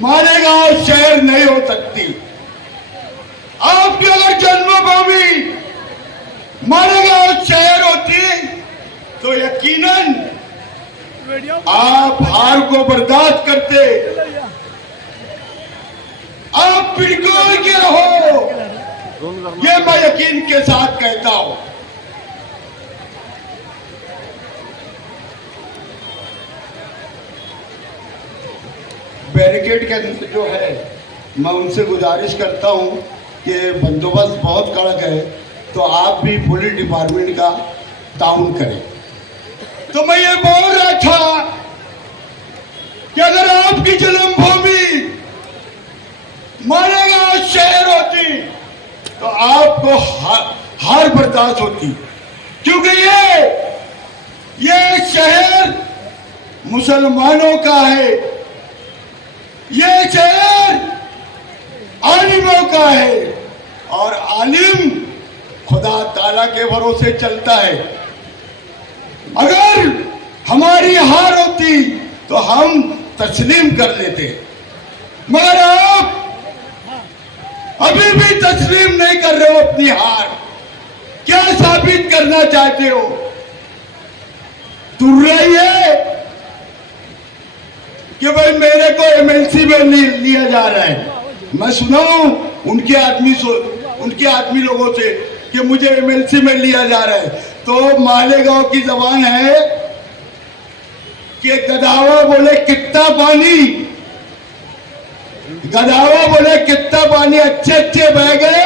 मालेगांव शहर नहीं हो सकती। आपकी अगर जन्मभूमि मालेगांव शहर होती तो यकीनन आप हार को बर्दाश्त करते, आप बिल्कुल के रहो, ये मैं यकीन के साथ कहता हूं। बैरिकेड के अंदर जो है, मैं उनसे गुजारिश करता हूं कि बंदोबस्त बहुत कड़क है, तो आप भी पुलिस डिपार्टमेंट का ताउन करें। तो मैं ये बोल रहा था कि अगर आपकी जन्मभूमि मालेगांव शहर होती तो आपको हार बर्दाश्त होती, क्योंकि ये शहर मुसलमानों का है, ये शहर आलिमों का है, और आलिम खुदा ताला के भरोसे चलता है। अगर हमारी हार होती तो हम तस्लीम कर लेते, मगर आप अभी भी तस्लीम नहीं कर रहे हो अपनी हार। क्या साबित करना चाहते हो? तुर रही है कि भाई मेरे को एमएलसी में लिया जा रहा है। मैं सुना हूं उनके आदमी लोगों से कि मुझे एमएलसी में लिया जा रहा है। तो मालेगांव की जबान है कि गधावा बोले कितना पानी, गधावा बोले कितना पानी, अच्छे अच्छे बह गए,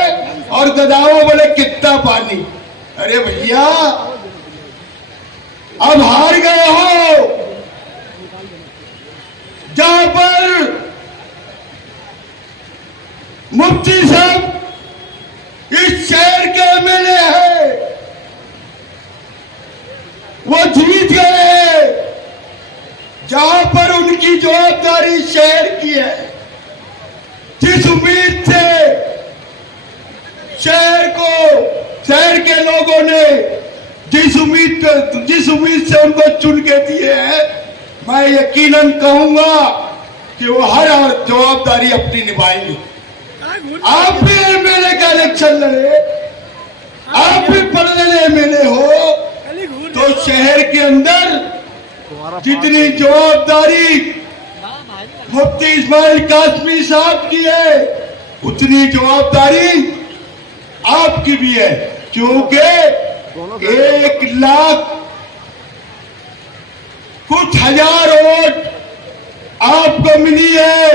और गधावा बोले कितना पानी। अरे भैया अब हार गए हो। जहां पर मुफ्ती साहब इस शहर के एमएलए है, वो जीत गए। जहां पर उनकी जवाबदारी शहर की है, जिस उम्मीद से शहर के लोगों ने जिस उम्मीद से उनको चुन के दिए हैं, मैं यकीनन कहूंगा कि वो हर जवाबदारी अपनी निभाएंगे। आप भी एमएलए का इलेक्शन लड़े, आप भी पढ़ने एमएलए हो, तो शहर के अंदर जितनी जवाबदारी मुफ्ती इस्माइल कासमी साहब की है, उतनी जवाबदारी आपकी भी है, क्योंकि 1 लाख कुछ हजार वोट आपको मिली है।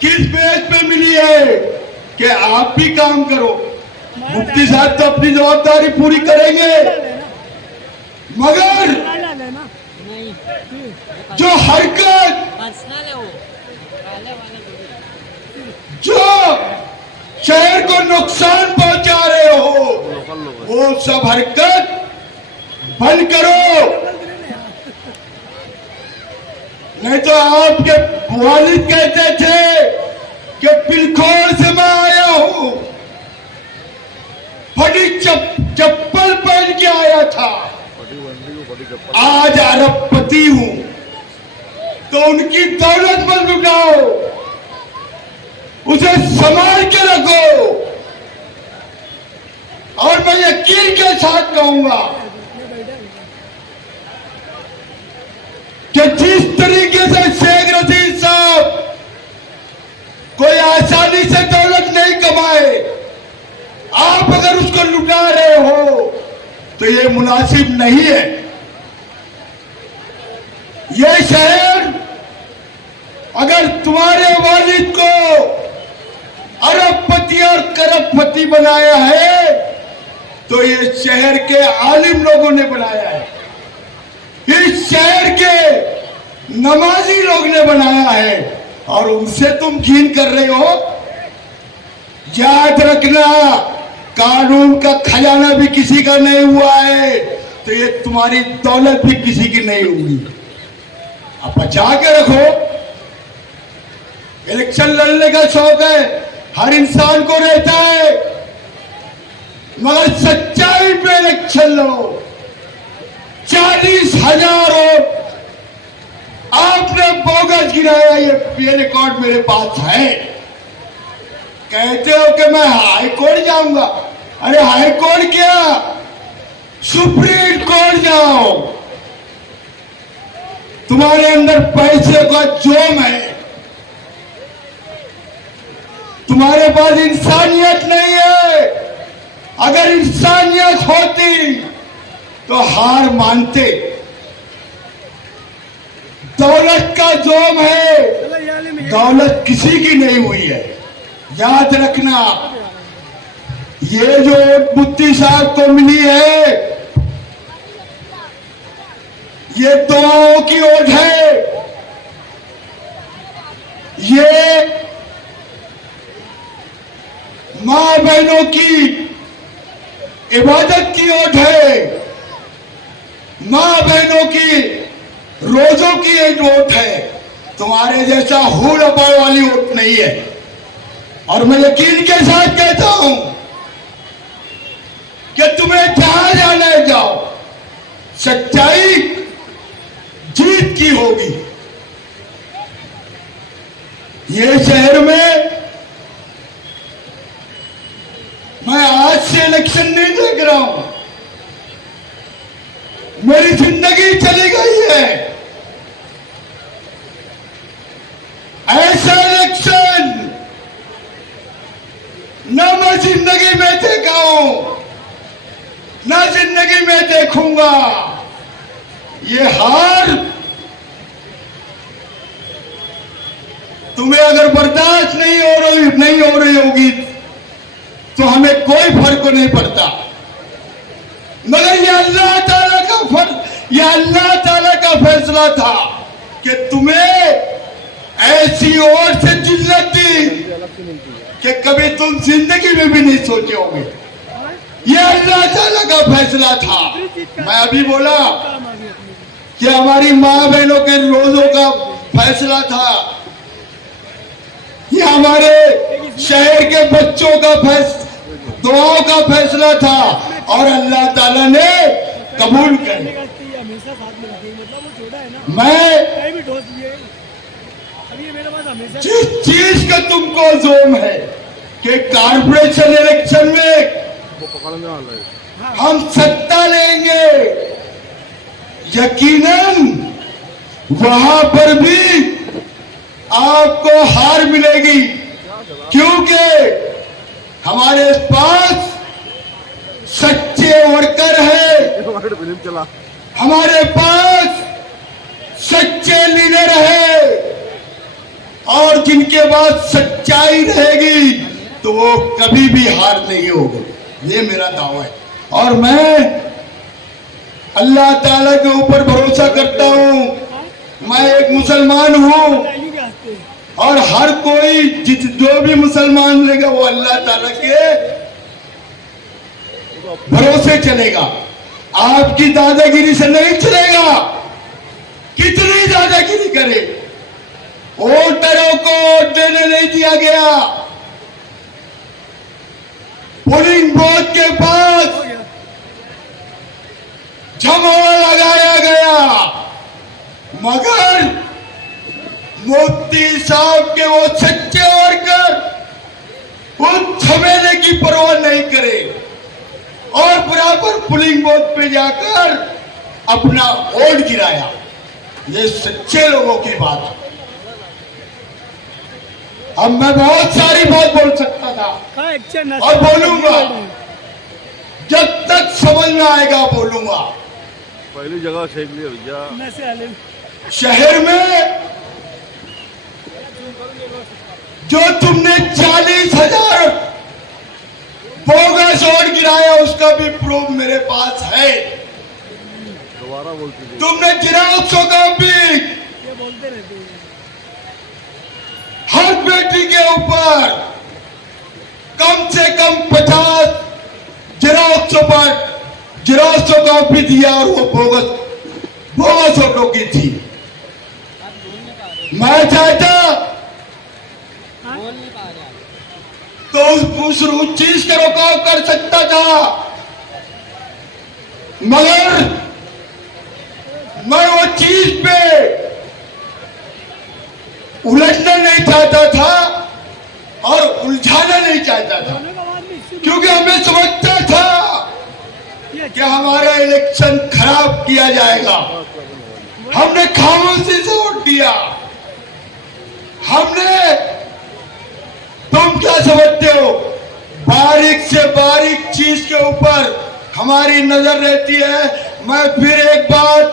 किस बेस पे मिली है? कि आप भी काम करो। मुफ्ती साहब तो अपनी जवाबदारी पूरी करेंगे, मगर जो हरकत, जो शहर को नुकसान पहुंचा रहे हो, वो सब हरकत बंद करो। नहीं तो आपके वालिद कहते थे कि पिलखोर से मैं आया हूं, बड़ी चप्पल पहन के आया था, आज अरबपति हूं। तो उनकी दौलत मत लुटाओ, उसे संभाल के रखो। और मैं यकीन के साथ कहूंगा कि जिस तरीके से शेख रशीद साहब कोई आसानी से दौलत नहीं कमाए, आप अगर उसको लुटा रहे हो तो ये मुनासिब नहीं है। ये शहर अगर तुम्हारे वालिद को अरबपति और करोड़पति बनाया है, तो ये शहर के आलिम लोगों ने बनाया है, इस शहर के नमाजी लोग ने बनाया है, और उनसे तुम घिन कर रहे हो। याद रखना, कानून का खजाना भी किसी का नहीं हुआ है, तो ये तुम्हारी दौलत भी किसी की नहीं होगी। अब बचा के रखो। इलेक्शन लड़ने का शौक है, हर इंसान को रहता है, मगर सच्चाई पे इलेक्शन लड़ो। 40,000 आपने बोगस गिराया ये ये रिकॉर्ड मेरे पास है। कहते हो कि मैं हाई कोर्ट जाऊंगा। अरे हाई कोर्ट क्या, सुप्रीम कोर्ट जाओ। तुम्हारे अंदर पैसे का जोम है, तुम्हारे पास इंसानियत नहीं है। अगर इंसानियत होती तो हार मानते। दौलत का जोम है, दौलत किसी की नहीं हुई है, याद रखना। ये जो मुफ्ती साहब को मिली है, ये दुआओं की ओट है, ये मां बहनों की इबादत की ओट है, मां बहनों की रोजों की एक ओट है। तुम्हारे जैसा हूड़ अपार वाली ओट नहीं है। और मैं यकीन के साथ कहता हूं कि तुम्हें जहां जाना है जाओ, सच्चाई जीत की होगी। ये शहर में मैं आज से इलेक्शन नहीं देख रहा हूं, मेरी जिंदगी चली गई है। ऐसा इलेक्शन न मैं जिंदगी में देखा हूं, न जिंदगी में देखूंगा। ये हार तुम्हें अगर बर्दाश्त नहीं हो रही होगी तो हमें कोई फर्क नहीं पड़ता। मगर ये अल्लाह ताला का ये अल्लाह ताला का फैसला था कि तुम्हें ऐसी ओर से जिल्लत दी कि कभी तुम जिंदगी में भी नहीं सोचे होंगे। ये अल्लाह ताला का फैसला था। मैं अभी बोला कि हमारी माँ बहनों के रोजों का फैसला था, ये हमारे शहर के बच्चों का दुआओं का फैसला था, और अल्लाह ताला ने कबूल कर लिया। मैं जिस चीज का तुमको जोम है कि कारपोरेशन इलेक्शन में हम सत्ता लेंगे, यकीनन वहां पर भी आपको हार मिलेगी, क्योंकि हमारे पास सच्चे वर्कर है, हमारे पास सच्चे लीडर है, और जिनके पास सच्चाई रहेगी तो वो कभी भी हार नहीं होगी। ये मेरा दावा है, और मैं अल्लाह ताला के ऊपर भरोसा करता हूँ। मैं एक मुसलमान हूँ, और हर कोई जो भी मुसलमान लेगा वो अल्लाह ताला के भरोसे चलेगा, आपकी दादागिरी से नहीं चलेगा। कितनी दादागिरी करे, वोटरों को वोट देने नहीं दिया गया, पोलिंग बूथ के पास झमोड़ा लगाया गया, मगर मुफ्ती साहब के वो सच्चे वर्कर उस झमेले की परवाह नहीं करे, और बराबर पोलिंग बूथ पे जाकर अपना वोट गिराया। ये सच्चे लोगों की बात है। अब मैं बहुत सारी बात बोल सकता था और बोलूंगा, जब तक समझ में आएगा बोलूंगा। पहली जगह शेख लिया भैया। शहर में जो तुमने 40,000 बोगस वोट गिराया, उसका भी प्रूफ मेरे पास है। दोबारा बोलती तुमने जिराक्सों का भी बोलते रहते हैं। हर बेटी के ऊपर कम से कम 50 जिराक्सों का भी दिया, और वो बोगस वोटों की थी। मैं चाहता तो उस चीज का रोकाव कर सकता था, मगर मैं वो चीज पे उलझना नहीं चाहता था और उलझाना नहीं चाहता था, दोनों का आवाज मिक्स ही क्योंकि हमें समझता था ये कि हमारा इलेक्शन खराब किया जाएगा। हमने खामोशी से वोट दिया। हमने, तुम क्या समझते हो, बारीक से बारीक चीज के ऊपर हमारी नजर रहती है। मैं फिर एक बात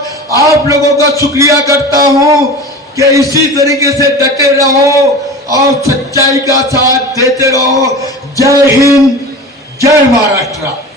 आप लोगों का शुक्रिया करता हूं कि इसी तरीके से डटे रहो और सच्चाई का साथ देते रहो। जय हिंद, जय महाराष्ट्र।